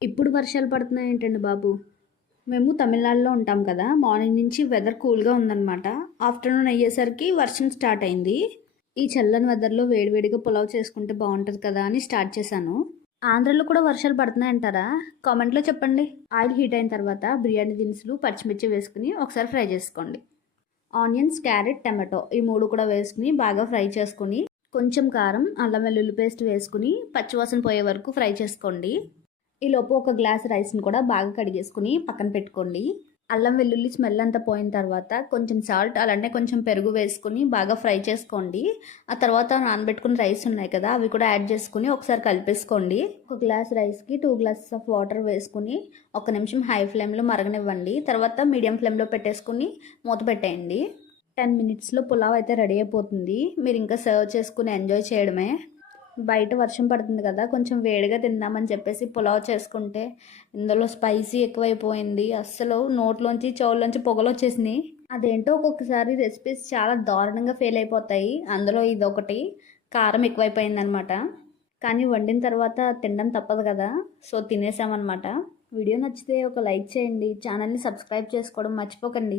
ఇప్పుడు వర్షాలు పడుతున్నాయి ఏంటండి బాబు? మేము తమిళనాడులో ఉంటాం కదా! మార్నింగ్ నుంచి వెదర్ కూల్‌గా ఉందనమాట. ఆఫ్టర్‌నూన్ అయ్యేసరికి వర్షం స్టార్ట్ అయింది. ఈ చల్లని వెదర్‌లో వేడివేడిగా పులావ్ చేసుకుంటే బావుంటది కదా అని స్టార్ట్ చేశాను. ఆంధ్రాలో కూడా వర్షాలు పడుతున్నాయంటారా? కామెంట్‌లో చెప్పండి. ఆయిల్ హీట్ అయిన తర్వాత బిర్యానీ దినుసులు, పచ్చిమిర్చి వేసుకొని ఒకసారి ఫ్రై చేసుకోండి. ఆనియన్స్, క్యారెట్, టమాటో ఈ 3 కూడా వేసుకొని బాగా ఫ్రై చేసుకొని, కొంచెం కారం, అల్లం వెల్లుల్లి పేస్ట్ వేసుకొని పచ్చివాసన పోయే వరకు ఫ్రై చేసుకోండి. ఈలోపు ఒక గ్లాస్ రైస్ని కూడా బాగా కడిగేసుకుని పక్కన పెట్టుకోండి. అల్లం వెల్లుల్లి స్మెల్ అంతా పోయిన తర్వాత కొంచెం సాల్ట్ అలానే కొంచెం పెరుగు వేసుకుని బాగా ఫ్రై చేసుకోండి. ఆ తర్వాత నానబెట్టుకున్న రైస్ ఉన్నాయి కదా, అవి కూడా యాడ్ చేసుకుని ఒకసారి కలిపేసుకోండి. ఒక గ్లాస్ రైస్కి 2 గ్లాసెస్ ఆఫ్ వాటర్ వేసుకుని ఒక నిమిషం హై ఫ్లేమ్లో మరగనివ్వండి. తర్వాత మీడియం ఫ్లేమ్లో పెట్టేసుకుని మూత పెట్టేయండి. 10 మినిట్స్లో పులావ్ అయితే రెడీ అయిపోతుంది. మీరు ఇంకా సర్వ్ చేసుకుని ఎంజాయ్ చేయడమే. బయట వర్షం పడుతుంది కదా, కొంచెం వేడిగా తిందామని చెప్పేసి పులావ్ చేసుకుంటే ఇందులో స్పైసీ ఎక్కువైపోయింది. అస్సలు నోట్లోంచి చెవుల్లోంచి పొగలొచ్చేసినాయి. అదేంటో ఒక్కొక్కసారి రెసిపీస్ చాలా దారుణంగా ఫెయిల్ అయిపోతాయి. అందులో ఇదొకటి. కారం ఎక్కువైపోయిందనమాట. కానీ వండిన తర్వాత తినడం తప్పదు కదా, సో తినేసామన్నమాట. వీడియో నచ్చితే ఒక లైక్ చేయండి. ఛానల్ని సబ్స్క్రైబ్ చేసుకోవడం మర్చిపోకండి.